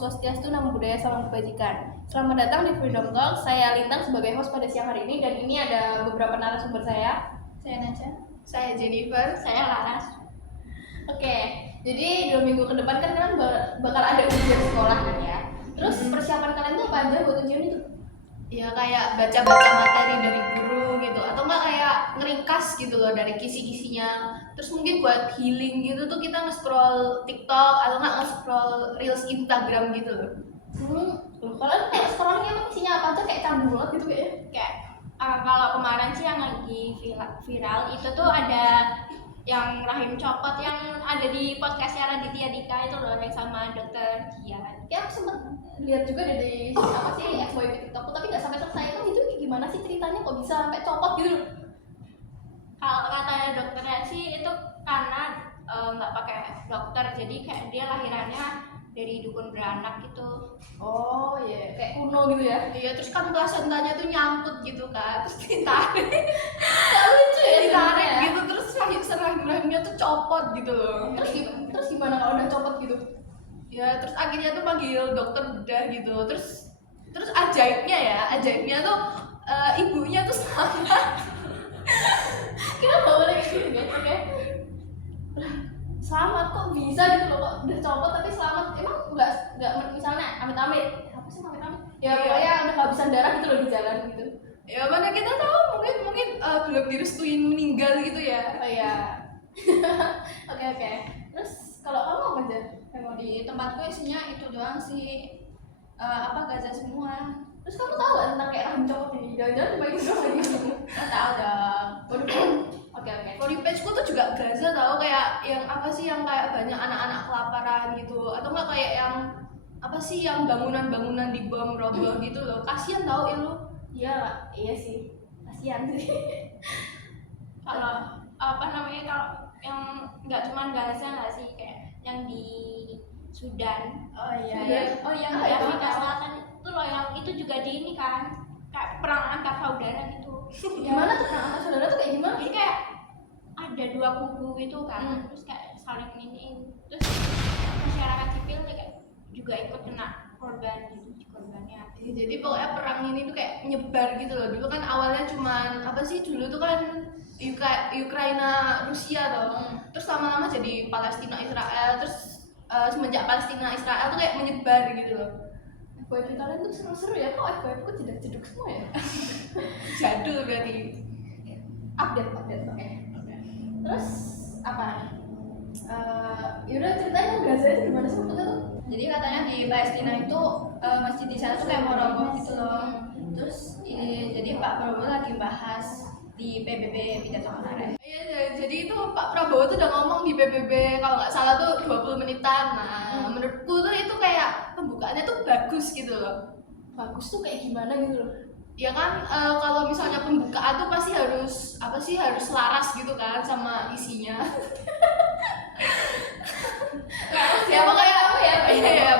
Swastiastu, Namo Buddhaya, Salam Kebajikan. Selamat datang di Freedom Talk. Saya Lintang sebagai host pada siang hari ini, dan ini ada beberapa narasumber saya. Saya Naja. Saya Jennifer. Saya Laras. Oke, jadi 2 minggu ke depan kan kalian bakal ada ujian sekolah kan ya. Terus persiapan kalian tuh apa aja buat ujian itu? Ya kayak baca-baca materi dari guru gitu, atau enggak kayak ngeringkas gitu loh dari kisi-kisinya. Terus mungkin buat healing gitu tuh kita nge-scroll TikTok atau enggak nge-scroll Reels Instagram gitu loh. Kalian kayak sekolahnya emang isinya apa aja, kayak candu banget gitu kayaknya. Kayak kalau kemarin sih yang lagi viral itu tuh ada yang rahim copot yang ada di podcastnya Raditya Dika itu loh, yang sama dokter Dian. Kayak aku sempet lihat juga dari apa sih FYP TikTok, tapi nggak sampai selesai. Itu gimana sih ceritanya, kok bisa sampai copot gitu? Kalau katanya dokternya sih itu karena nggak pakai dokter, jadi kayak dia lahirannya dari dukun beranak gitu. Oh iya, kayak kuno gitu ya. Iya, terus kan plasentanya tuh nyangkut gitu kan, terus ditarik. Gak lucu ya Ditarik sebenarnya. gitu, terus rahim-rahimnya tuh copot gitu loh. Terus gimana kalau udah copot gitu? Ya terus akhirnya tuh panggil dokter bedah gitu. Terus ajaibnya tuh ibunya tuh selamat. Kenapa boleh gitu guys? Oke. Selamat, kok bisa gitu loh, kok udah copot tapi selamat. Emang nggak misalnya amit-amit, apa sih amit-amit? Ya pokoknya udah kehabisan darah gitu loh di jalan gitu. Ya mana kita tahu, mungkin belum direstuin meninggal gitu ya. Oh iya. Oke. Terus kalau kamu apa aja? Emang di tempatku isinya itu doang sih, Gaza semua. Terus kamu tahu gak tentang kayak rahim copot ini? Jangan-jangan cuma itu doang gitu. Tahu dong. Waduh. Oke. For di pageku tuh juga Gaza tahu, kayak yang apa sih yang kayak banyak anak-anak kelaparan gitu, atau enggak kayak yang apa sih yang bangunan-bangunan dibom roboh gitu loh. Kasian tahu ya lu. Iya sih. Kasihan sih. Kalau kalau yang nggak cuma Gaza nggak sih, kayak yang di Sudan. Oh iya. Oh yang Ah, di itu Afrika apa? Selatan itu loh, yang itu juga di ini kan, kayak perang antar saudara gitu. Gimana tuh perang antar saudara tuh kayak gimana? Jadi kayak ada 2 kubu gitu kan, terus kayak saling ini, terus masyarakat sipil kayak juga ikut kena korbannya. Ya, jadi pokoknya perang ini tuh kayak nyebar gitu loh. Dulu kan awalnya cuman apa sih, dulu tuh kan Ukraina Rusia tuh. Terus lama-lama jadi Palestina Israel, terus semenjak Palestina Israel tuh kayak menyebar gitu loh. FYP kalian tuh seru-seru ya, kok FYP ku jeduk-jeduk semua ya? Jadul berarti. Update, oke. Terus apa? Yaudah ceritain dong Gaza itu gimana sih maksudnya tuh? Jadi katanya di Palestina itu masjid di sana tuh kayak mau roboh gitu loh. Terus jadi Pak Prabowo lagi bahas di PBB pidato kemarin. Iya, jadi itu Pak Prabowo tuh udah ngomong di PBB kalau nggak salah tuh 20 menitan. Nah, menurutku tuh itu kayak pembukaannya tuh bagus gitu loh. Bagus tuh kayak gimana gitu loh? Ya kan kalau misalnya pembukaan tuh pasti harus laras gitu kan sama isinya. Ya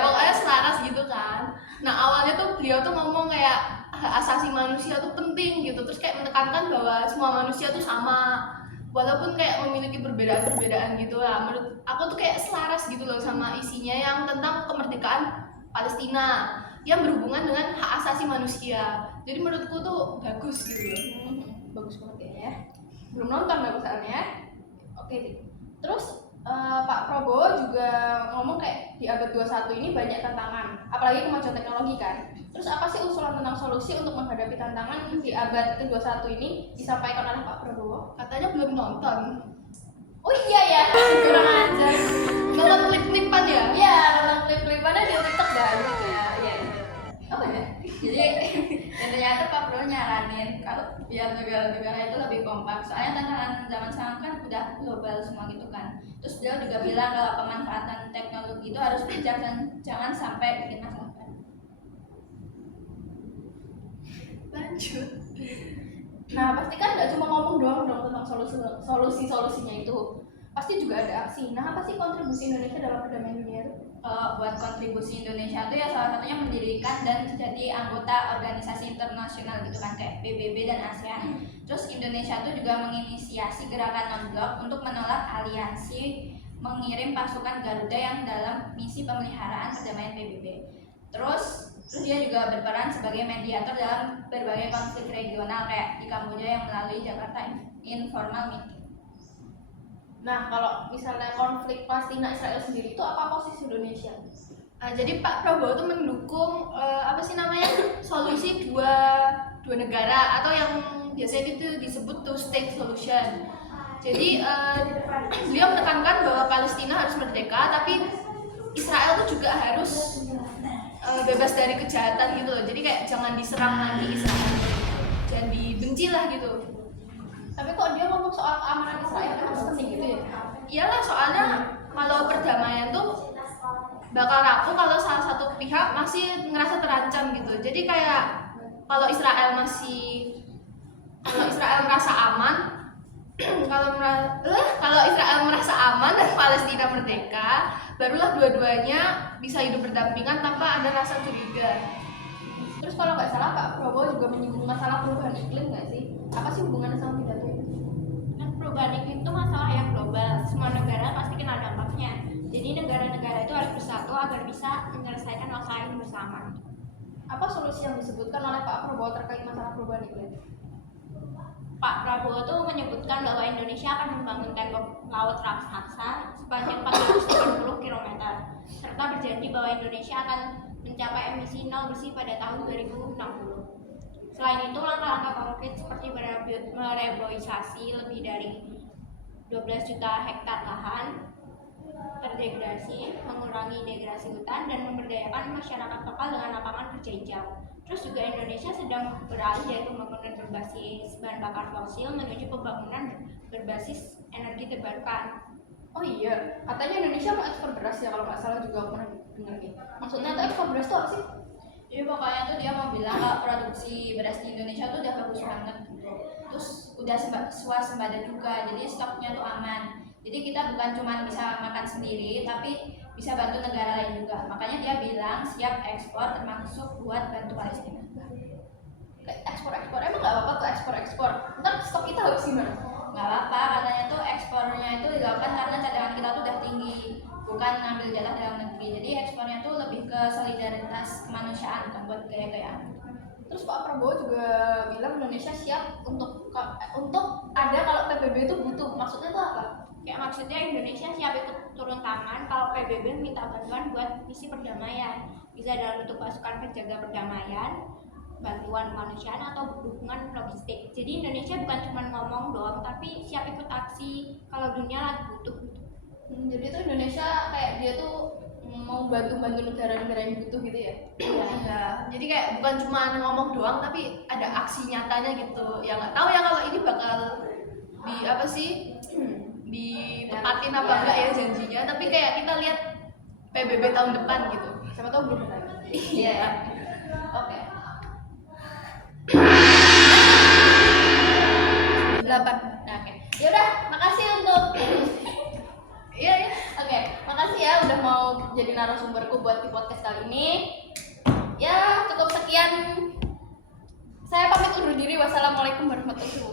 pokoknya selaras gitu kan. Nah awalnya tuh beliau tuh ngomong kayak hak asasi manusia tuh penting gitu, terus kayak menekankan bahwa semua manusia tuh sama walaupun kayak memiliki perbedaan-perbedaan gitu lah. Menurut aku tuh kayak selaras gitu loh sama isinya yang tentang kemerdekaan Palestina yang berhubungan dengan hak asasi manusia. Jadi menurutku tuh bagus gitu loh. Bagus banget kayaknya ya. Belum nonton aku soalnya. Oke. Terus Pak Prabowo juga ngomong kayak di abad 21 ini banyak tantangan, apalagi kemajuan teknologi kan. Terus apa sih usulan tentang solusi untuk menghadapi tantangan di abad ke-21 ini disampaikan oleh Pak Prabowo? Katanya belum nonton. Oh iya ya, kurang ajar. Nonton klip-klipan ya? Iya, nonton klip-klipannya di TikTok banyak ya. Iya. Apa ya? Jadi intinya tuh Pak Prabowo nyaranin kalau biar negara-negara itu lebih kompak, soalnya tantangan zaman sekarang kan udah global semua gitu kan. Terus dia juga bilang kalau pemanfaatan teknologi itu harus bijak dan jangan sampai bikin masalah baru. Lanjut. Nah, pasti kan nggak cuma ngomong doang dong tentang solusi-solusinya itu. Pasti juga ada aksi. Nah, apa sih kontribusi Indonesia dalam perdamaian dunia itu? Buat kontribusi Indonesia itu ya salah satunya mendirikan dan jadi anggota organisasi internasional gitu kan, kayak PBB dan ASEAN. Terus Indonesia tuh juga menginisiasi gerakan non-blok untuk menolak aliansi mengirim pasukan Garuda yang dalam misi pemeliharaan perdamaian PBB. Terus dia juga berperan sebagai mediator dalam berbagai konflik regional kayak di Kamboja yang melalui Jakarta Informal Meeting. Nah, kalau misalnya konflik Palestina Israel sendiri itu apa posisi Indonesia? Jadi Pak Prabowo itu mendukung apa sih namanya solusi dua negara atau yang biasanya itu disebut two state solution. Jadi beliau menekankan bahwa Palestina harus merdeka, tapi Israel itu juga harus bebas dari kejahatan gitu loh. Jadi kayak jangan diserang lagi Israel, jangan dibenci lah gitu. Tapi kok dia ngomong soal keamanan Israel kan harus penting gitu ya? Iyalah, soalnya kalau perdamaian tuh bakal rapuh kalau salah satu pihak masih ngerasa terancam gitu. Jadi kayak kalau Israel merasa aman, kalau Israel merasa aman dan Palestina merdeka, barulah dua-duanya bisa hidup berdampingan tanpa ada rasa curiga. Terus kalau nggak salah Pak Prabowo juga menyinggung masalah perubahan iklim nggak sih? Apa sih hubungannya sama pidato itu? Kan perubahan iklim itu masalah yang global, semua negara pasti kena dampaknya. Jadi negara-negara itu harus bersatu agar bisa menyelesaikan masalah ini bersama. Apa solusi yang disebutkan oleh Pak Prabowo terkait masalah perubahan iklim? Pak Prabowo tuh menyebutkan bahwa Indonesia akan membangun tembok laut raksasa sepanjang 480 km, serta berjanji bahwa Indonesia akan mencapai emisi nol bersih pada tahun 2060. Selain itu, langkah-langkah konkret seperti mereboisasi lebih dari 12 juta hektar lahan terdegradasi, mengurangi degradasi hutan, dan memberdayakan masyarakat lokal dengan lapangan kerja hijau. Terus juga Indonesia sedang beralih dari pembangunan berbasis bahan bakar fosil menuju pembangunan berbasis energi terbarukan. Oh iya, katanya Indonesia mau ekspor beras ya kalau nggak salah juga aku pernah dengar nih. Maksudnya tuh ekspor beras tuh apa sih? Jadi pokoknya tuh dia mau bilang kalau produksi beras di Indonesia tuh udah bagus banget. Terus udah swasembada juga, jadi stoknya tuh aman. Jadi kita bukan cuma bisa makan sendiri, tapi bisa bantu negara lain juga. Makanya dia bilang siap ekspor termasuk buat bantu Palestina. Kayak ekspor-ekspor, emang nggak apa-apa tuh ekspor-ekspor? Ntar stok kita habis gimana? Nggak apa-apa, katanya tuh ekspornya itu dilakukan karena cadangan kita tuh udah tinggi, bukan ngambil jatah dalam negeri. Jadi ekspornya tuh lebih ke solidaritas kemanusiaan, bukan buat gaya-gayaan. Terus Pak Prabowo juga bilang Indonesia siap untuk ada kalau PBB itu butuh. Maksudnya tuh apa? Kayak maksudnya Indonesia siap ikut turun tangan kalau PBB minta bantuan buat misi perdamaian, bisa dalam bentuk pasukan penjaga perdamaian, bantuan kemanusiaan, atau dukungan logistik. Jadi Indonesia bukan cuma ngomong doang, tapi siap ikut aksi kalau dunia lagi butuh. Jadi tuh Indonesia kayak dia tuh mau bantu negara-negara yang butuh gitu ya? Iya. Jadi kayak bukan cuma ngomong doang, tapi ada aksi nyatanya gitu. Ya nggak tahu ya kalau ini bakal di apa sih? Ditepatin apa enggak ya janjinya, tapi kayak kita lihat PBB tahun depan gitu. Siapa tahu belum lagi. Iya. Oke. 8. Nah, oke. Ya udah, makasih untuk Iya ya. Oke, makasih ya udah mau jadi narasumberku buat di podcast kali ini. Ya, cukup sekian. Saya pamit undur diri. Wassalamualaikum warahmatullahi wabarakatuh.